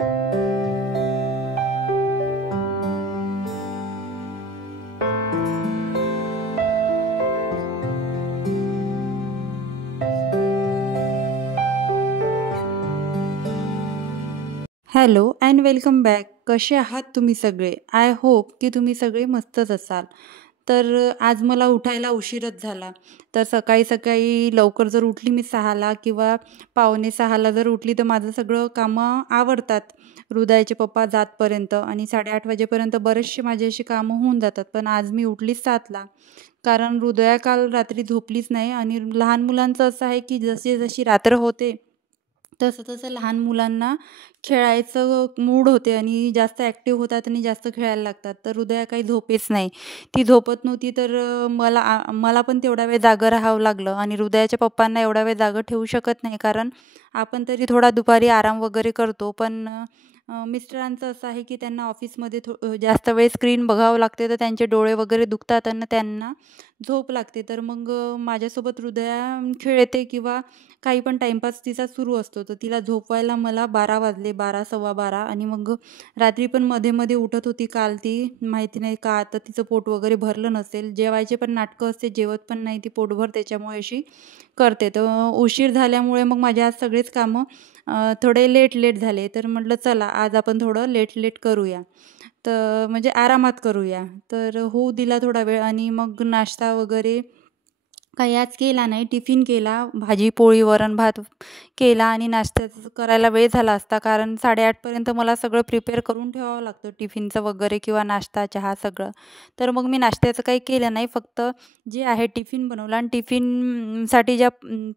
Hello and welcome back. कसे आहात तुम्ही सगळे? आय होप की तुम्ही सगळे मस्तच असाल. आज मला उठायला उशीरच झाला. तर सकाळी लवकर जर उठली मी 6ला किंवा पावणे 6ला जर उठली तर माझं सगळं कामं आवरतात. हृदयाचे पप्पा जातपर्यंत आणि 8:30 वाजेपर्यंत बरेचसे माझे अशी कामं होऊन जातात. पण आज मी उठलीच 7ला. कारण हृदया काल रात्री झोपलीच नाही आणि लहान मुलांचं असं आहे की जशी रात्र होते तसं लहान मुलांना खेळायचं मूड होते आणि जास्त ॲक्टिव्ह होतात आणि जास्त खेळायला लागतात. तर हृदया काही झोपेच नाही. ती झोपत नव्हती तर मला पण तेवढा वेळ जागं राहावं लागलं आणि हृदयाच्या पप्पांना एवढा वेळ जागं ठेवू शकत नाही. कारण आपण तरी थोडा दुपारी आराम वगैरे करतो. पण मिस्टरांचं असं आहे की त्यांना ऑफिसमध्ये जास्त वेळ स्क्रीन बघावं लागते, तर त्यांचे डोळे वगैरे दुखतात आणि त्यांना झोप लागते. तर मग माझ्यासोबत हृदया खेळते किंवा काही पण टाईमपास तिचा सुरू असतो. तर तिला झोपवायला मला 12 वाजले, 12 सव्वा 12 आणि मग रात्री पण मध्ये-मध्ये उठत होती काल ती. माहिती नाही का आता तिचं पोट वगैरे भरलं नसेल. जेवायचे पण नाटकं असते, जेवत पण नाही ती पोटभर त्याच्यामुळे अशी करते. तर उशीर झाल्यामुळे मग माझे आज सगळेच कामं थोडे लेट झाले. तर म्हटलं चला आज आपण थोडं लेट करूया. तर म्हणजे आरामात करूया. तर होऊ दिला थोडा वेळ आणि मग नाश्ता वगैरे काही आज केला नाही. टिफिन केला, भाजी, पोळी, वरण-भात केला आणि नाश्त्याचं करायला वेळ झाला असता. कारण 8:30 पर्यंत मला सगळं प्रिपेअर करून ठेवावं लागतं टिफिनचं वगैरे किंवा नाश्ता, चहा सगळं. तर मग मी नाश्त्याचं काही केलं नाही. फक्त जे आहे टिफिन बनवला आणि टिफिनसाठी ज्या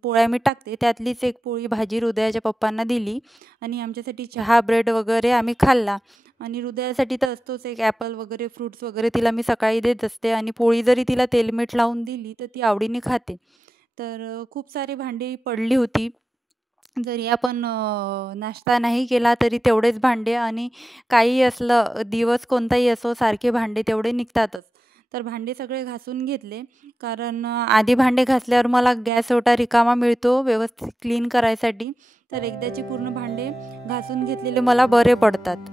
पोळ्या मी टाकते त्यातलीच एक पोळी भाजी हृदयाच्या पप्पांना दिली आणि आमच्यासाठी चहा, ब्रेड वगैरे आम्ही खाल्ला. आणि हृदयासाठी तर असतोच एक ॲपल वगैरे, फ्रुट्स वगैरे तिला मी सकाळी देत असते आणि पोळी जरी तिला तेल-मीठ लावून दिली तर ती आवडीने खाते. खूप सारी भांडी पडली होती. जरी आपण नाश्ता नाही केला तरी तेवढेच भांडे आणि काहीही असलं, दिवस कोणताही असो, सारखे भांडे तेवढे निघतातच. तर भांडे सगळे घासून घेतले. कारण आधी भांडे घासल्यावर मला गॅस ओटा रिकामा मिळतो व्यवस्थित क्लीन करायसाठी. तर एकदाची पूर्ण भांडे घासून घेतलेले मला बरे पडतात.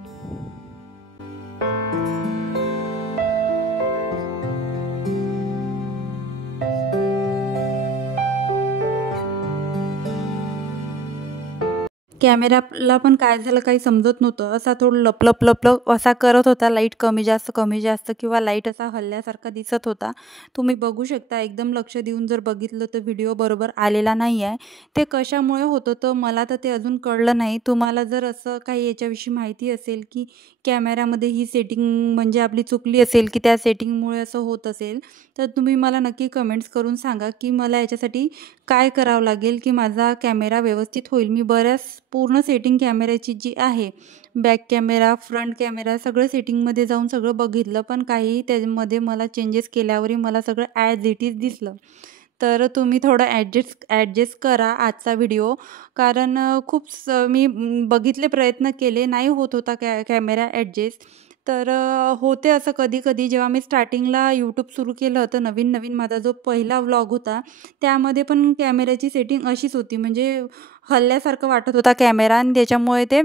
कॅमेराला पण काय झालं काही समजत नव्हतं. असा थोडं लपलप असा करत होता. लाईट कमी जास्त किंवा लाईट असा हलल्यासारखा दिसत होता. तुम्ही बघू शकता एकदम लक्ष देऊन जर बघितलं तर व्हिडिओ बरोबर आलेला नाही आहे. ते कशामुळे होत होतं मला तर ते अजून कळलं नाही. तुम्हाला जर असं काही याच्याविषयी माहिती असेल की कॅमेरामध्ये ही सेटिंग म्हणजे आपली चुकली असेल की त्या सेटिंगमुळे असं होत असेल, तर तुम्ही मला नक्की कमेंट्स करून सांगा की मला याच्यासाठी काय करावं लागेल की माझा कॅमेरा व्यवस्थित होईल. मी बऱ्याच पूर्ण सेटिंग कॅमेऱ्याची जी आहे, बॅक कॅमेरा, फ्रंट कॅमेरा सगळं सेटिंगमध्ये जाऊन सगळं बघितलं, पण काही त्यामध्ये मला चेंजेस केल्यावरही मला सगळं ॲज इट इज दिसलं. तर तुम्ही थोडं ॲडजस्ट करा आजचा व्हिडिओ. कारण मी बघितले, प्रयत्न केले, नाही होत होता कॅमेरा ॲडजस्ट. होते असं कधी-कधी जेव्हा मी स्टार्टिंगला यूट्यूब सुरू केलं होतं, नवीन माझा जो पहिला व्लॉग होता, त्यामध्ये पण कॅमेऱ्याची सेटिंग अशीच होती. म्हणजे हलल्यासारखं वाटत होता कॅमेरा आणि त्याच्यामुळे ते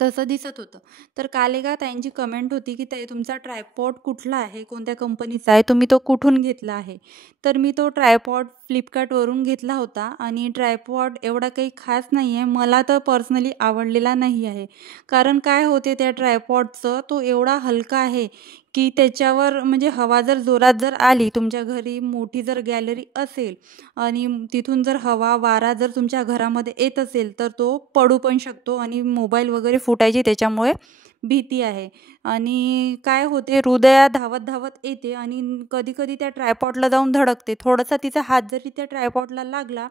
तसं दिसत होतं. तर काल एका ताईंची कमेंट होती, की "ताई तुमचा ट्रायपॉड कुठला आहे? कोणत्या कंपनीचा आहे? तुम्ही तो कुठून घेतला आहे?" तर मी तो ट्रायपॉड Flipkartवरून घेतला होता आणि ट्रायपॉड एवढा काही खास नाही आहे. मला तर पर्सनली आवडलेला नाही आहे. कारण काय होते त्या ट्रायपॉडचं, तो एवढा हलका आहे, की त्याच्यावर म्हणजे हवा जर जोरात जर आली, तुमच्या घरी मोठी जर गॅलरी असेल आणि तिथून जर हवा, वारा जर तुमच्या घरामध्ये येत असेल, तर तो पडू पण शकतो आणि मोबाईल वगैरे फुटायची त्याच्यामुळे भीती आहे. आणि काय होते, हृदया धावत येते आणि कधी-कधी त्या ट्रायपॉडला जाऊन धडकते. थोडासा तिचा हात जरी त्या ट्रायपॉडला लागला,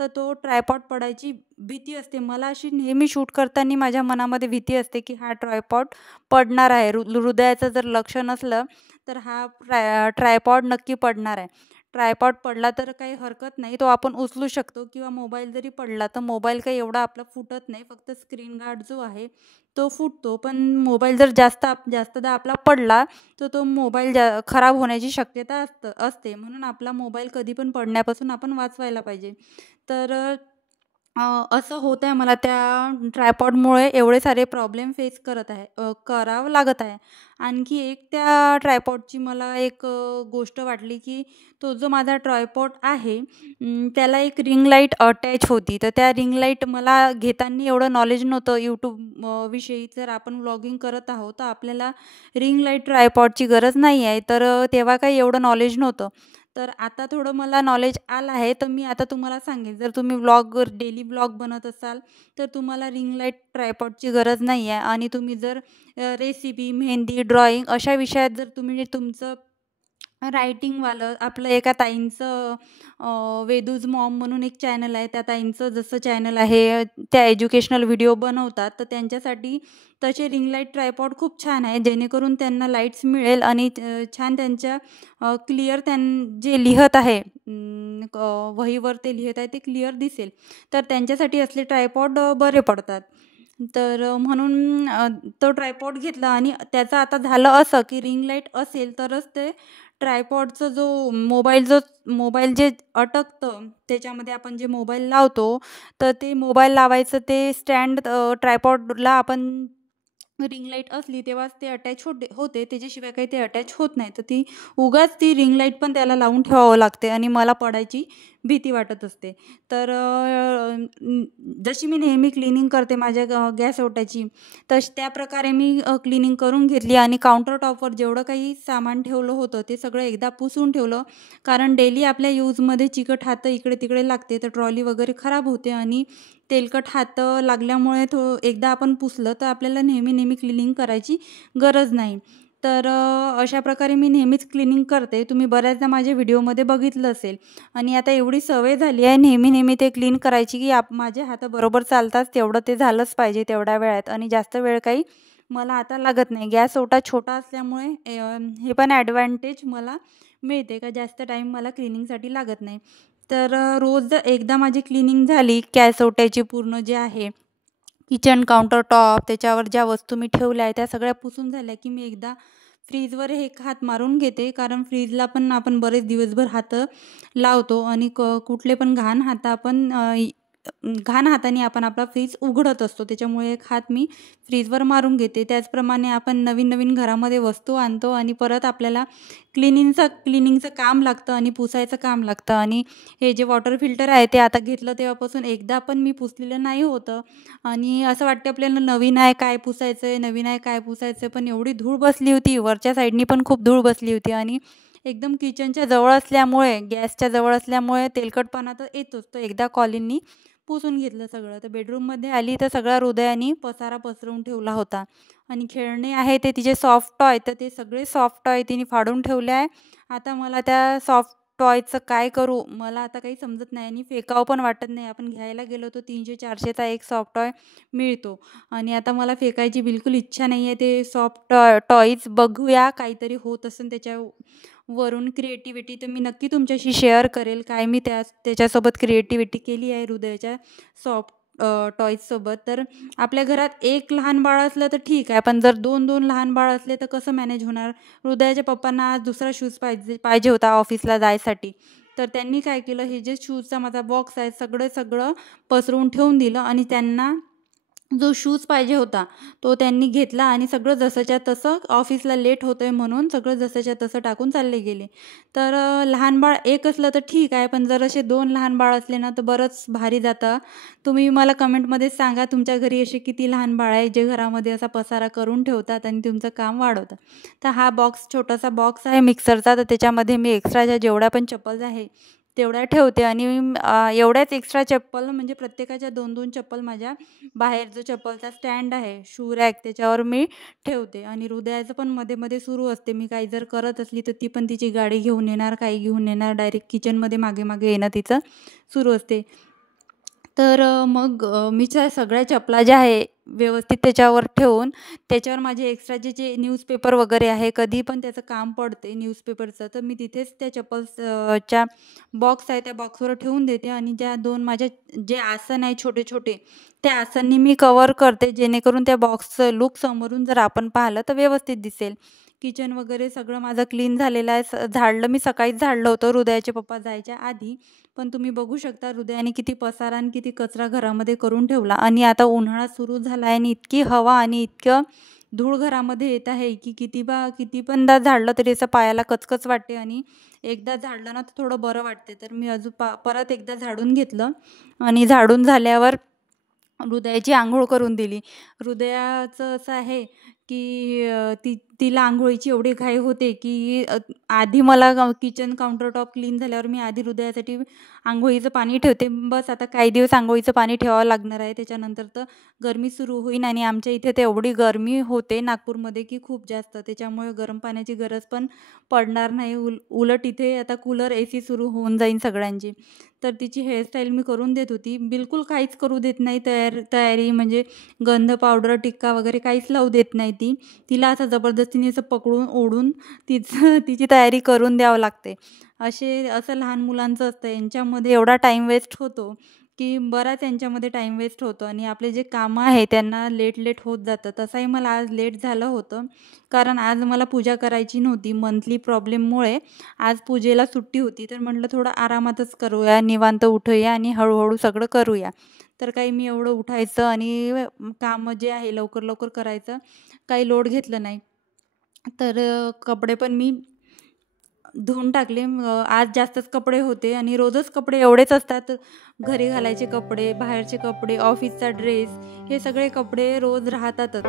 तर तो ट्रायपॉड पडायची भीती असते. मला अशी नेहमी शूट करताना माझ्या मनामध्ये भीती असते, की हा ट्रायपॉड पडणार आहे. हृदयाचं जर लक्ष नसलं, तर हा ट्रायपॉड नक्की पडणार आहे. ट्रायपॉड पडला तर काही हरकत नाही. तो आपण उचलू शकतो किंवा मोबाईल जरी पडला, तर मोबाईल काही एवढा आपला फुटत नाही. फक्त स्क्रीन गार्ड जो आहे, तो फुटतो. पण मोबाईल जर जास्तदा आपला पडला, तर तो मोबाईल खराब होण्याची शक्यता असते. म्हणून आपला मोबाईल कधी पण पडण्यापासून आपण वाचवायला पाहिजे. तर असं होत आहे मला त्या ट्रायपॉडमुळे एवढे सारे प्रॉब्लेम फेस करावं लागत आहे. आणखी एक त्या ट्रायपॉडची मला एक गोष्ट वाटली, की तो जो माझा ट्रायपॉड आहे त्याला एक रिंग लाईट अटॅच होती. तर त्या रिंग लाईट मला घेताना एवढं नॉलेज नव्हतं यूट्यूब विषयी. जर आपण व्लॉगिंग करत आहोत तर आपल्याला रिंग लाईट ट्रायपॉडची गरज नाही आहे. तर तेव्हा काही एवढं नॉलेज नव्हतं. तर आता थोडं मला नॉलेज आलं आहे, तर मी आता तुम्हाला सांगेन. जर तुम्ही डेली व्लॉग बनत असाल, तर तुम्हाला रिंग लाईट ट्रायपॉडची गरज नाही आहे. आणि तुम्ही जर रेसिपी, मेहंदी, ड्रॉइंग अशा विषयात जर तुम्ही तुमचं रायटिंगवालं आपलं एका ताईंचं वेदूज मॉम म्हणून एक चॅनल आहे. त्या ताईंचं जसं चॅनल आहे, त्या एज्युकेशनल व्हिडिओ बनवतात. तर त्यांच्यासाठी तसे रिंग लाईट ट्रायपॉड खूप छान आहे, जेणेकरून त्यांना लाईट्स मिळेल आणि छान त्यांच्या क्लिअर जे लिहत आहे वहीवर ते लिहित आहे ते क्लिअर दिसेल. तर त्यांच्यासाठी असले ट्रायपॉड बरे पडतात. तर म्हणून तो ट्रायपॉड घेतला आणि त्याचं आता झालं असं, की रिंग लाईट असेल तरच ते ट्रायपॉडचा मोबाईल जे अटकतं त्याच्यामध्ये आपण जे मोबाईल लावतो, तर ते मोबाईल लावायचं ते स्टँड ट्रायपॉडला आपण रिंग लाईट असली तेव्हाच ते अटॅच होते. त्याच्याशिवाय काही ते अटॅच होत नाही. तर ती रिंग लाईट पण त्याला लावून ठेवावं लागते आणि मला पडायची भीती वाटत असते. तर जशी मी नेहमी क्लिनिंग करते माझ्या गॅस ओट्याची, त्याप्रकारे मी क्लिनिंग करून घेतली आणि काउंटर टॉपवर जेवढं काही सामान ठेवलं होतं ते सगळं एकदा पुसून ठेवलं. कारण डेली आपल्या यूजमध्ये चिकट हात इकडे-तिकडे लागते, तर ट्रॉली वगैरे खराब होते आणि तेलकट हात लागल्यामुळे एकदा आपण पुसलं तर आपल्याला नेहमी क्लिनिंग करायची गरज नाही. तर अशा प्रकारे मी नेहमीच क्लिनिंग करते. तुम्ही बऱ्याचदा माझ्या व्हिडिओमध्ये बघितलं असेल. आणि आता एवढी सवय झाली आहे नेहमी ते क्लीन करायची, की माझे हात बरोबर चालतात. तेवढं ते झालंच पाहिजे तेवढ्या वेळात आणि जास्त वेळ काही मला आता लागत नाही. गॅस ओटा छोटा असल्यामुळे हे पण ॲडव्हान्टेज मला मिळते का जास्त टाईम मला क्लिनिंगसाठी लागत नाही. तर रोज जर एकदा माझी क्लिनिंग झाली गॅस ओट्याची पूर्ण जे आहे किचन काउंटर टॉप त्याच्यावर ज्या वस्तू मी ठेवल्या आहे त्या सगळ्या पुसून झाल्या, की मी एकदा फ्रीजवर एक हात मारून घेते. कारण फ्रीजला पण आपण बरेच दिवसभर हात लावतो आणि कुठले पण घाण हाताने आपण आपला फ्रीज उघडत असतो. त्याच्यामुळे एक हात मी फ्रीजवर मारून घेते. त्याचप्रमाणे आपण नवीन घरामध्ये वस्तू आणतो आणि परत आपल्याला क्लिनिंगचं काम लागतं आणि पुसायचं काम लागतं. आणि हे जे वॉटर फिल्टर आहे ते आता घेतलं तेव्हापासून एकदा पण मी पुसलेलं नाही होतं. आणि असं वाटतं आपल्याला नवीन आहे काय पुसायचं पण एवढी धूळ बसली होती. वरच्या साईडनी पण खूप धूळ बसली होती आणि एकदम किचनच्या जवळ असल्यामुळे, गॅसच्या जवळ असल्यामुळे तेलकटपणा तर येतोच. तर एकदा कॉलिननी पुसून घेतलं सगळं. तर बेडरूममध्ये आली तर सगळा हृदयानी पसारा पसरवून ठेवला होता. आणि खेळणे आहे ते तिचे सॉफ्ट टॉय, तर ते सगळे सॉफ्ट टॉय तिने फाडून ठेवले आहे. आता मला त्या सॉफ्ट टॉयचं काय करू मला आता काही समजत नाही आणि फेकावं पण वाटत नाही. आपण घ्यायला गेलो तर 300-400चा एक सॉफ्ट टॉय मिळतो आणि आता मला फेकायची बिलकुल इच्छा नाही आहे. ते सॉफ्ट टॉयज बघूया काहीतरी होत असेल त्याच्यावरून क्रिएटिव्हिटी तर मी नक्की तुमच्याशी शेअर करेल. काय मी त्याच्यासोबत क्रिएटिव्हिटी केली आहे हृदयाच्या सॉफ्ट टॉयजसोबत. तर आपल्या घरात एक लहान बाळ असलं तर ठीक आहे, पण जर 2-2 लहान बाळ असले तर कसं मॅनेज होणार? हृदयाच्या पप्पांना आज दुसरा शूज पाहिजे होता ऑफिसला जायसाठी. तर त्यांनी काय केलं, हे जे शूजचा माझा बॉक्स आहे सगळं पसरवून ठेवून दिलं आणि त्यांना जो शूज पाहिजे होता तो त्यांनी घेतला आणि सगळं जसंच्या तसं ऑफिसला लेट होतंय म्हणून सगळं जसंच्या तसं टाकून चालले गेले. तर लहान बाळ एक असलं तर ठीक आहे, पण जर असे 2 लहान बाळ असले ना तर बरंच भारी जातं. तुम्ही मला कमेंटमध्ये सांगा तुमच्या घरी असे किती लहान बाळ आहे जे घरामध्ये असा पसारा करून ठेवतात आणि तुमचं काम वाढवतात. तर हा छोटासा बॉक्स आहे मिक्सरचा, तर त्याच्यामध्ये मी एक्स्ट्राच्या जेवढ्या पण चप्पल्स आहे तेवढ्या ठेवते आणि एवढ्याच एक्स्ट्रा चप्पल म्हणजे प्रत्येकाच्या 2-2 चप्पल माझ्या बाहेर जो चप्पलचा स्टँड आहे शू रॅक त्याच्यावर मी ठेवते. आणि हृदयाचं पण मध्ये सुरू असते. मी काही जर करत असली तर ती पण तिची गाडी घेऊन येणार, काही घेऊन येणार, डायरेक्ट किचनमध्ये मागे येणं तिचं सुरू असते. तर मग मी सगळ्या चपला ज्या आहे व्यवस्थित त्याच्यावर ठेवून त्याच्यावर माझे एक्स्ट्राचे जे न्यूजपेपर वगैरे आहे कधी पण त्याचं काम पडते न्यूजपेपरचं, तर मी तिथेच त्या च्या बॉक्स आहे त्या बॉक्सवर ठेवून देते. आणि ज्या 2 माझ्या जे आसन आहे छोटे त्या आसननी मी कव्हर करते, जेणेकरून त्या बॉक्सचं लूक समोरून जर आपण पाहिलं तर व्यवस्थित दिसेल. किचन वगैरे सगळं माझं क्लीन झालेलं आहे. झाडलं मी सकाळीच झाडलं होतं हृदयाचे पप्पा जायच्या आधी. पण तुम्ही बघू शकता हृदयाने किती पसारा आणि किती कचरा घरामध्ये करून ठेवला. आणि आता उन्हाळा सुरू झाला आहे आणि इतकी हवा आणि इतकं धूळ घरामध्ये येत आहे की किती पणदा झाडलं तरी असं पायाला कचकच वाटते. आणि एकदा झाडलं ना तर थोडं बरं वाटते. तर मी अजून परत एकदा झाडून घेतलं आणि झाडून झाल्यावर हृदयाची अंघोळ करून दिली. हृदयाचं असं आहे की तिला अंघोळीची एवढी घाई होते की आधी मला किचन काउंटरटॉप क्लीन झाल्यावर मी आधी हृदयासाठी अंघोळीचं पाणी ठेवते. बस आता काही दिवस अंघोळीचं पाणी ठेवावं लागणार आहे. त्याच्यानंतर तर गरमी सुरू होईन आणि आमच्या इथे तर एवढी गरमी होते नागपूरमध्ये की खूप जास्त. त्याच्यामुळे गरम पाण्याची गरज पण पडणार नाही. उलट इथे आता कूलर AC सुरू होऊन जाईन सगळ्यांची. तर तिची हेअरस्टाईल मी करून देत होती. बिलकुल काहीच करू देत नाही. तयारी म्हणजे गंध पावडर टिक्का वगैरे काहीच लावू देत नाही ती. तिला असं जबरदस्तीने असं पकडून ओढून तिची तयारी करून द्यावं लागते. असं लहान मुलांचं असतं. यांच्यामध्ये एवढा टाईम वेस्ट होतो की बराच यांच्यामध्ये टाईम वेस्ट होतो आणि आपले जे कामं आहे त्यांना लेट होत जातं. तसंही मला आज लेट झालं होतं कारण आज मला पूजा करायची नव्हती. मंथली प्रॉब्लेममुळे आज पूजेला सुट्टी होती. तर म्हटलं थोडं आरामातच करूया, निवांत उठूया आणि हळूहळू सगळं करूया. तर काही मी एवढं उठायचं आणि कामं जे आहे लवकर करायचं काही लोड घेतलं नाही. तर कपडे पण मी धुवून टाकले. आज जास्तच कपडे होते आणि रोजच कपडे एवढेच असतात. घरी घालायचे कपडे, बाहेरचे कपडे, ऑफिसचा ड्रेस, हे सगळे कपडे रोज राहतातच.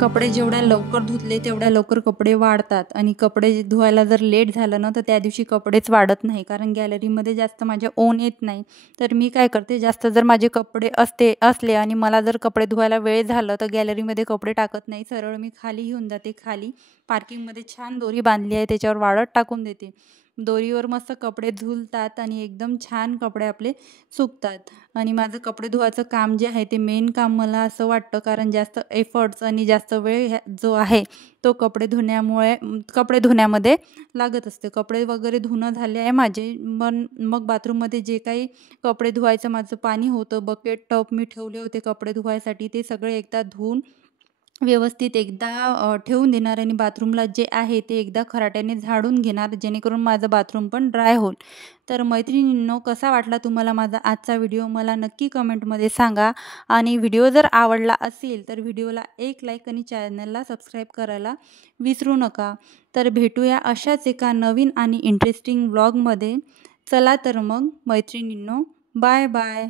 कपडे जेवढ्या लवकर धुतले तेवढ्या लवकर कपडे वाढतात आणि कपडे धुवायला जर लेट झालं ना तर त्या दिवशी कपडेच वाढत नाही कारण गॅलरीमध्ये जास्त माझे ओन येत नाही. तर मी काय करते, जास्त जर माझे कपडे असले आणि मला जर कपडे धुवायला वेळ झालं तर गॅलरीमध्ये कपडे टाकत नाही. सरळ मी खाली घेऊन जाते. खाली पार्किंगमध्ये छान दोरी बांधली आहे, त्याच्यावर वाळत टाकून देते. दोरीवर मस्त कपडे झुलतात आणि एकदम छान कपडे आपले सुकतात. आणि माझं कपडे धुवायचं काम जे आहे ते मेन काम मला असं वाटतं कारण जास्त एफर्ट्स आणि जास्त वेळ जो आहे तो कपडे धुण्यामध्ये लागत असते. कपडे वगैरे धुणं झाले आहे माझे. मग बाथरूममध्ये जे काही कपडे धुवायचं माझं पाणी होतं, बकेट टब मी ठेवले होते कपडे धुवायसाठी, ते सगळे एकदा धुवून व्यवस्थित एकदा ठेवून देणार आणि बाथरूमला जे आहे ते एकदा खराट्याने झाडून घेणार जेणेकरून माझं बाथरूम पण ड्राय होईल. तर मैत्रिणींनो, कसा वाटला तुम्हाला माझा आजचा व्हिडिओ मला नक्की कमेंटमध्ये सांगा. आणि व्हिडिओ जर आवडला असेल तर व्हिडिओला एक लाईक आणि चॅनलला सबस्क्राईब करायला विसरू नका. तर भेटूया अशाच एका नवीन आणि इंटरेस्टिंग व्लॉगमध्ये. चला तर मग मैत्रिणींनो, बाय बाय.